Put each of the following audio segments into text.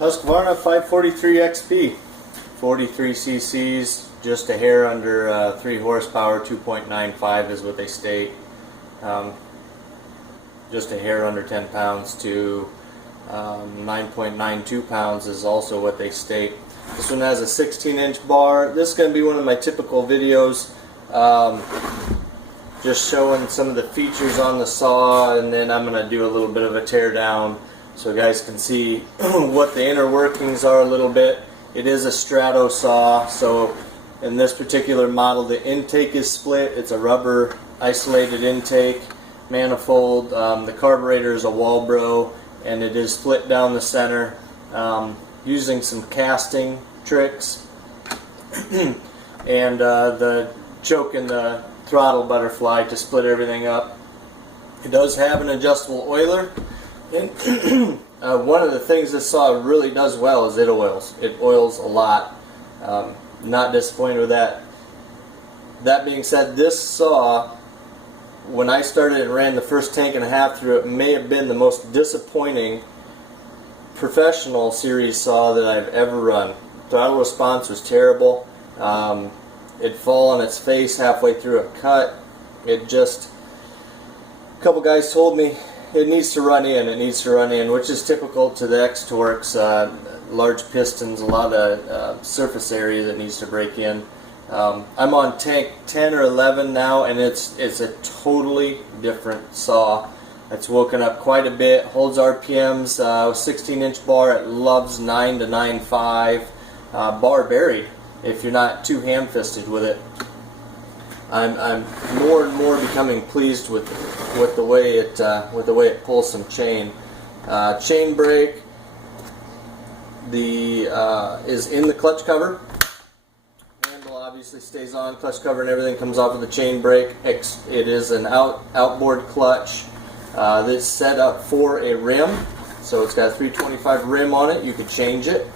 Husqvarna 543 XP, 43 cc's, just a hair under 3 horsepower, 2.95 is what they state. Just a hair under 10 pounds to 9.92 pounds is also what they state. This one has a 16-inch bar. This is going to be one of my typical videos, just showing some of the features on the saw, and then I'm going to do a little bit of a tear down so guys can see what the inner workings are a little bit. It is a strato saw, so in this particular model the intake is split. It's a rubber isolated intake manifold. The carburetor is a Walbro, and it is split down the center using some casting tricks and the choke and the throttle butterfly to split everything up. It does have an adjustable oiler, and one of the things this saw really does well is it oils. It oils a lot. Not disappointed with that. That being said, this saw, when I started and ran the first tank and a half through it, may have been the most disappointing professional series saw that I've ever run. Throttle response was terrible. It'd fall on its face halfway through a cut. It just, a couple guys told me it needs to run in, which is typical to the X-Torques. Large pistons, a lot of surface area that needs to break in. I'm on tank 10 or 11 now, and it's a totally different saw. It's woken up quite a bit, holds RPMs, 16-inch bar. It loves 9 to 9.5, bar buried if you're not too ham-fisted with it. I'm more and more becoming pleased with the way it pulls some chain. Chain brake is in the clutch cover. Handle obviously stays on. Clutch cover and everything comes off of the chain brake. It is an outboard clutch. This is set up for a rim, so it's got a 325 rim on it. You could change it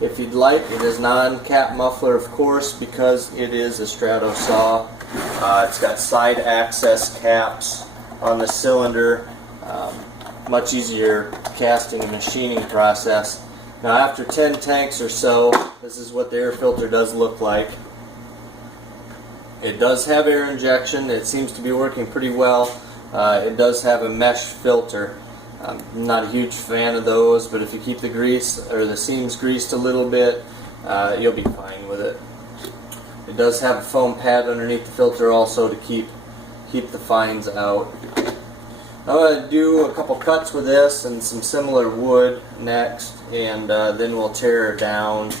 if you'd like. It is non-cap muffler, of course, because it is a strato saw. It's got side access caps on the cylinder. Much easier casting and machining process. Now after 10 tanks or so, this is what the air filter does look like. It does have air injection. It seems to be working pretty well. It does have a mesh filter. I'm not a huge fan of those, but if you keep the grease or the seams greased a little bit, you'll be fine with it. It does have a foam pad underneath the filter also to keep the fines out. I'm going to do a couple cuts with this and some similar wood next, and then we'll tear it down,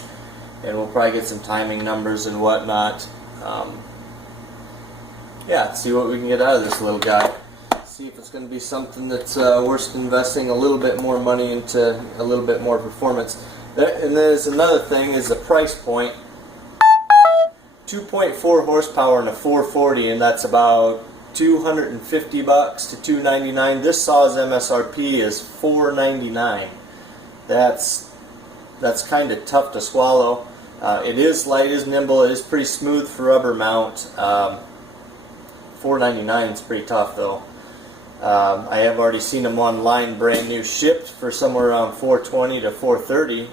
and we'll probably get some timing numbers and whatnot. Yeah, see what we can get out of this little guy. See if it's going to be something that's worth investing a little bit more money into, a little bit more performance. And there's another thing, is the price point. 2.4 horsepower and a 440, and that's about $250 to $299. This saw's MSRP is $499. That's kind of tough to swallow. It is light, it is nimble, it is pretty smooth for rubber mount. $499 is pretty tough though. I have already seen them online brand new shipped for somewhere around $420 to $430.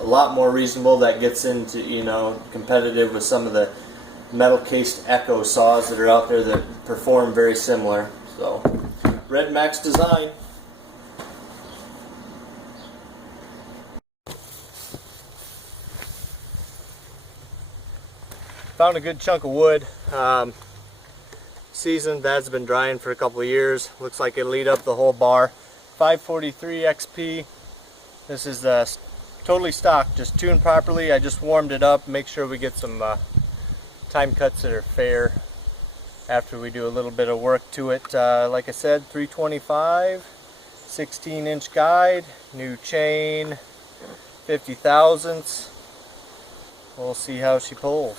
A lot more reasonable. That gets into, you know, competitive with some of the metal cased Echo saws that are out there that perform very similar. So RedMax design. Found a good chunk of wood. Seasoned, that's been drying for a couple of years. Looks like it'll eat up the whole bar. 543 XP. This is totally stock, just tuned properly. I just warmed it up. Make sure we get some time cuts that are fair after we do a little bit of work to it. Like I said, 325, 16-inch guide, new chain, 50 thousandths. We'll see how she pulls.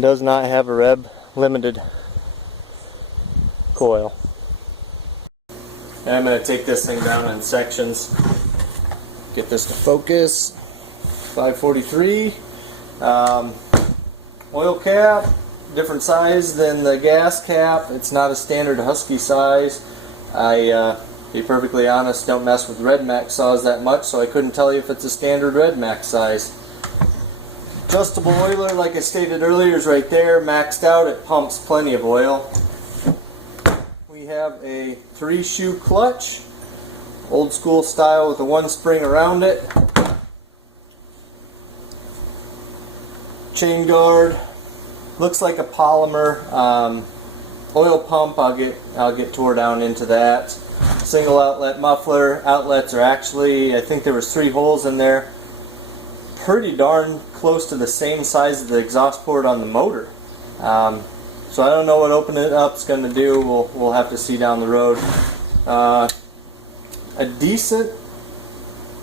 It does not have a Rev limited coil. And I'm going to take this thing down in sections. Get this to focus. 543. Oil cap, different size than the gas cap. It's not a standard Husky size. I, be perfectly honest, don't mess with RedMax saws that much, so I couldn't tell you if it's a standard RedMax size. Adjustable oiler, like I stated earlier, is right there, maxed out. It pumps plenty of oil. We have a 3-shoe clutch, old school style with a 1 spring around it. Chain guard, looks like a polymer. Oil pump, I'll get tore down into that. Single outlet muffler. Outlets are actually, I think there was 3 holes in there. Pretty darn close to the same size as the exhaust port on the motor. So I don't know what opening it up is going to do. We'll have to see down the road. A decent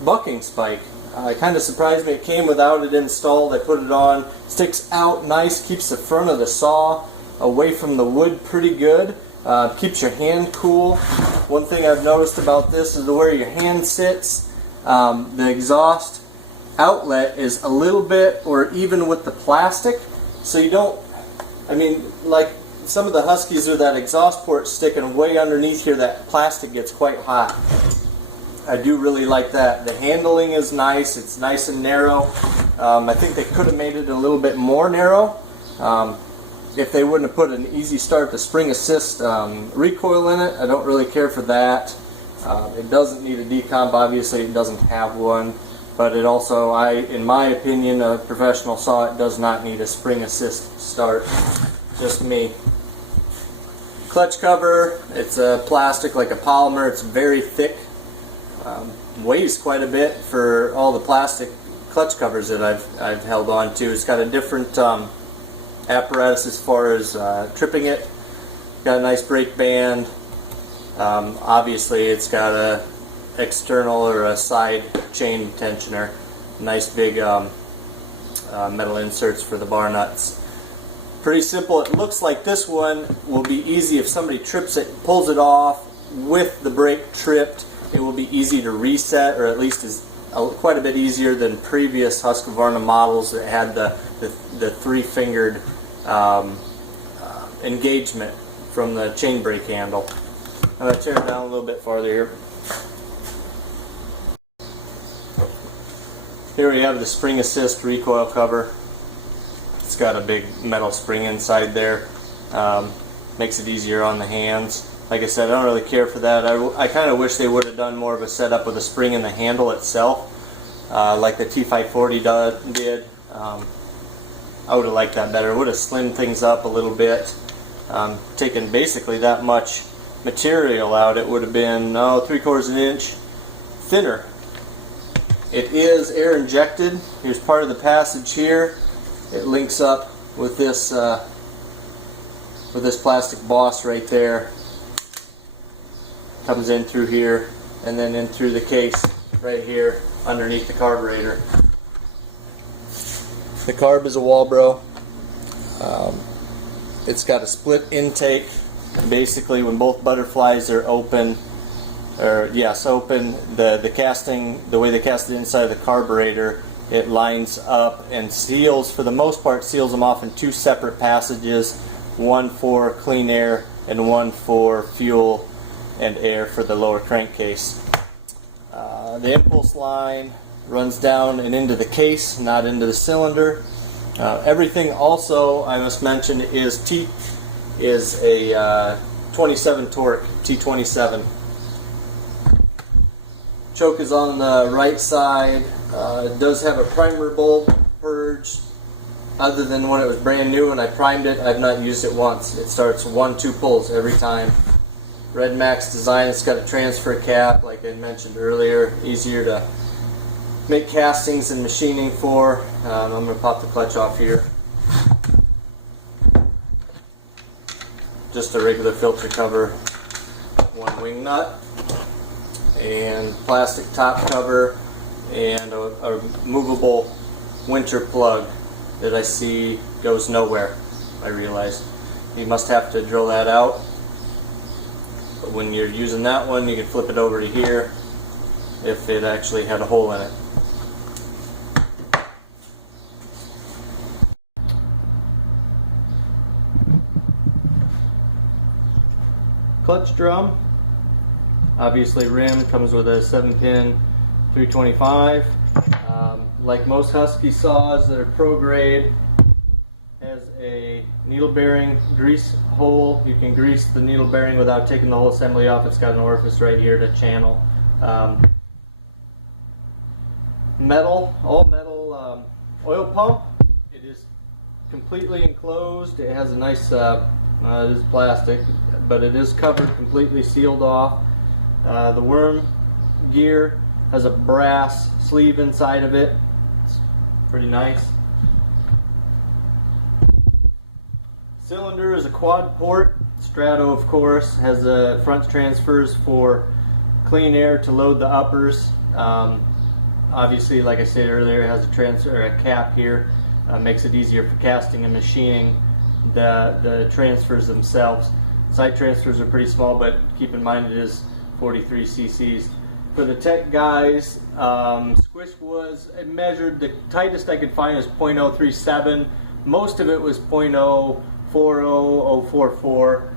bucking spike. It kind of surprised me. It came without it installed. I put it on. Sticks out nice. Keeps the front of the saw away from the wood pretty good. Keeps your hand cool. One thing I've noticed about this is where your hand sits. The exhaust outlet is a little bit or even with the plastic. So you don't, I mean, like some of the Huskies with that exhaust port sticking way underneath here, that plastic gets quite hot. I do really like that. The handling is nice. It's nice and narrow. I think they could have made it a little bit more narrow. If they wouldn't have put an easy start to spring assist recoil in it, I don't really care for that. It doesn't need a decomp. Obviously, it doesn't have one. But it also, in my opinion, a professional saw, it does not need a spring assist start. Just me. Clutch cover. It's a plastic like a polymer. It's very thick. Weighs quite a bit for all the plastic clutch covers that I've held on to. It's got a different apparatus as far as tripping it. Got a nice brake band. Obviously, it's got a external or a side chain tensioner. Nice big metal inserts for the bar nuts. Pretty simple. It looks like this one will be easy if somebody trips it, pulls it off with the brake tripped. It will be easy to reset, or at least is quite a bit easier than previous Husqvarna models that had the 3-fingered engagement from the chain brake handle. I'm going to turn it down a little bit farther here. Here we have the spring assist recoil cover. It's got a big metal spring inside there. Makes it easier on the hands. Like I said, I don't really care for that. I kind of wish they would have done more of a setup with a spring in the handle itself, like the T540 did. I would have liked that better. It would have slimmed things up a little bit. Taken basically that much material out, it would have been 3/4 of an inch thinner. It is air injected. Here's part of the passage here. It links up with this plastic boss right there. Comes in through here and then in through the case right here underneath the carburetor. The carb is a Walbro. It's got a split intake. Basically, when both butterflies are open, open, the casting, the way they cast the inside of the carburetor, it lines up and seals, for the most part, seals them off in 2 separate passages, one for clean air and one for fuel and air for the lower crankcase. The impulse line runs down and into the case, not into the cylinder. Everything also, I must mention, is a 27 torque, T27. Choke is on the right side. It does have a primer bolt purge. Other than when it was brand new and I primed it, I've not used it once. It starts 1-2 pulls every time. RedMax design, it's got a transfer cap, like I mentioned earlier, easier to make castings and machining for. I'm going to pop the clutch off here. Just a regular filter cover, 1 wing nut, and plastic top cover, and a movable winter plug that I see goes nowhere. I realized. You must have to drill that out. But when you're using that one, you can flip it over to here if it actually had a hole in it. Clutch drum, obviously rim, comes with a 7-pin 325. Like most Husky saws that are pro grade, has a needle bearing grease hole. You can grease the needle bearing without taking the whole assembly off. It's got an orifice right here to channel. Metal, all metal oil pump. It is completely enclosed. It has a nice, it is plastic, but it is covered, completely sealed off. The worm gear has a brass sleeve inside of it. It's pretty nice. Cylinder is a quad port. Strato, of course, has front transfers for clean air to load the uppers. Obviously, like I said earlier, it has a cap here. Makes it easier for casting and machining the transfers themselves. Side transfers are pretty small, but keep in mind it is 43 cc's. For the tech guys, squish was measured. The tightest I could find is 0.037. Most of it was 0.040044.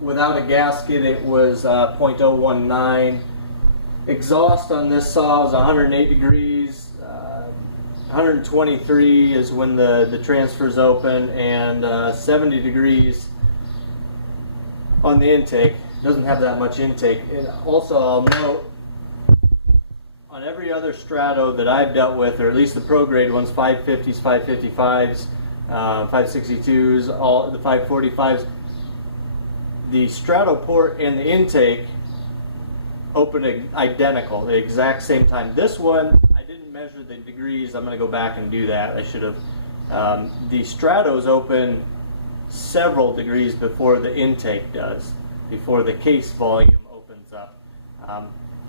Without a gasket, it was 0.019. Exhaust on this saw is 108 degrees. 123 is when the transfers open, and 70 degrees on the intake. It doesn't have that much intake. And also, I'll note, on every other Strato that I've dealt with, or at least the pro grade ones, 550s, 555s, 562s, all the 545s, the Strato port and the intake open identical, the exact same time. This one, I didn't measure the degrees. I'm going to go back and do that. I should have. The Stratos open several degrees before the intake does, before the case volume opens up.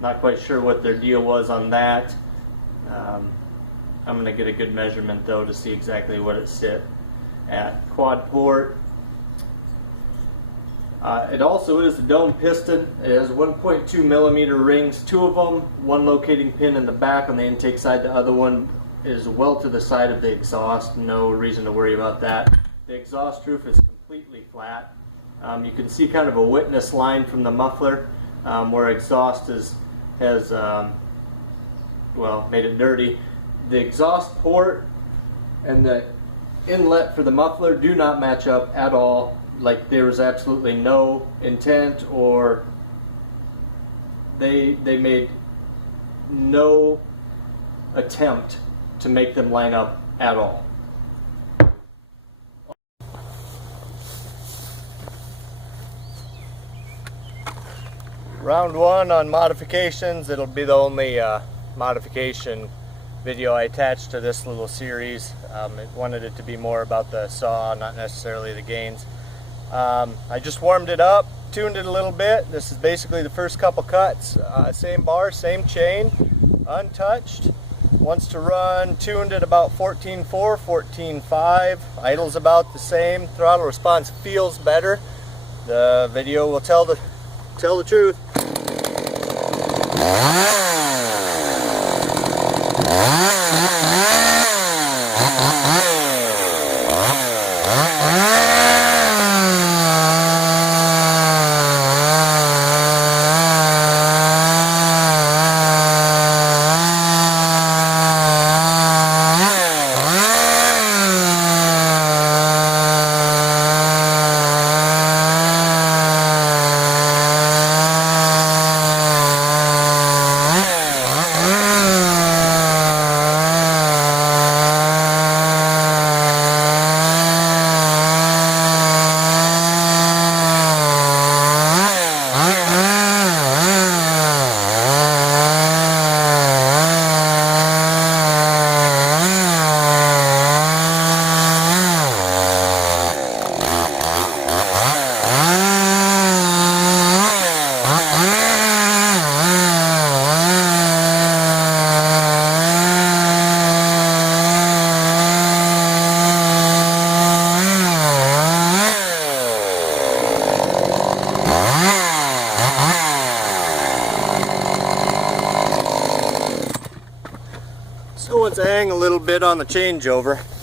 Not quite sure what their deal was on that. I'm going to get a good measurement though to see exactly what it sit at. Quad port. It also is a dome piston. It has 1.2 millimeter rings, two of them, one locating pin in the back on the intake side, the other one is well to the side of the exhaust. No reason to worry about that. The exhaust roof is completely flat. You can see kind of a witness line from the muffler where exhaust has made it dirty. The exhaust port and the inlet for the muffler do not match up at all. Like there was absolutely no intent, or they made no attempt to make them line up at all. Round one on modifications. It'll be the only modification video I attached to this little series. I wanted it to be more about the saw, not necessarily the gains. I just warmed it up, tuned it a little bit. This is basically the first couple cuts. Same bar, same chain, untouched. Wants to run tuned at about 14.4, 14.5. Idle's about the same. Throttle response feels better. The video will tell the truth. wants to hang a little bit on the changeover.